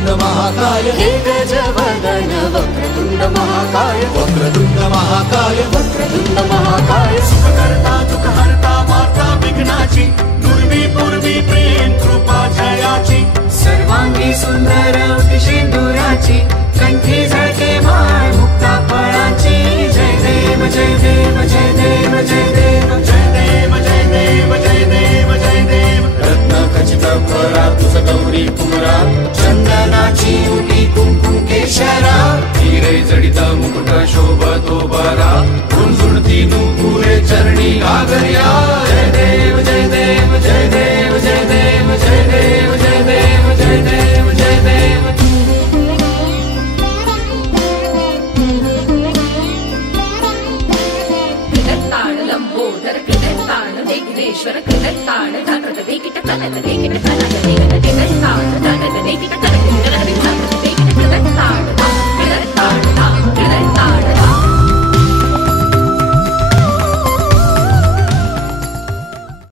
वक्रतुंड महाकाय हे गजवदन वक्रतुंड महाकाय वक्रतुंड महाकाय वक्रतुंड महाकाय सुखकर्ता दुःखहर्ता माता विघ्नाची दुर्वी पूर्वी प्रेम कृपा जयाची सर्वांगी सुंदर सिंदुराची कंठी झळके माळ मुक्ता फळाची जय देव जय देव जय देव जय देव जय देव जय देव जय देव जय देव रत्न खचित फरा तुझ गौरी कुमरा चंदनाची उटी कुंकुम केशरा हिरे जडित मुकुट शोभतो बरा झुणझुणती नुपुरे चरणी घागर्या जय देव जय